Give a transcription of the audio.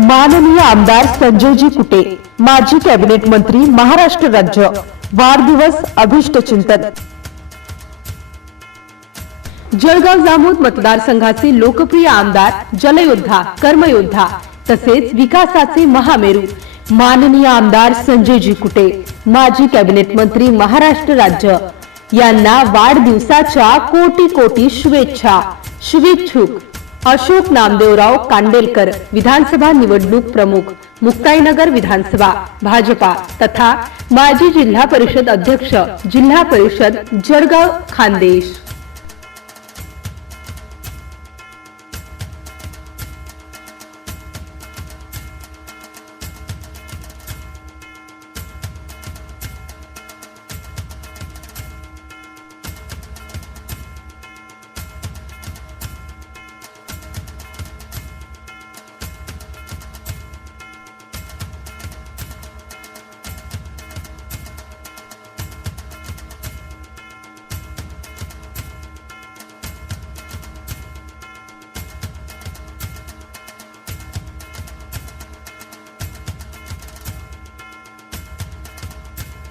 माननीय आमदार संजयजी कुटे माजी कॅबिनेट मंत्री महाराष्ट्र राज्य वाढदिवस अभिष्ट चिंतन जळगाव जामोद मतदारसंघाचे लोकप्रिय आमदार जलयोद्धा कर्मयोद्धा तसेच विकासाचे महामेरू माननीय आमदार संजयजी कुटे माजी कॅबिनेट मंत्री महाराष्ट्र राज्य यांना वाढदिवसाच्या कोटी कोटी शुभेच्छा शुभेच्छुक. अशोक नामदेवराव कांडेलकर विधानसभा निवडणूक प्रमुख मुक्ताईनगर विधानसभा भाजपा तथा माजी जिल्हा परिषद अध्यक्ष जिल्हा परिषद जळगाव खानदेश.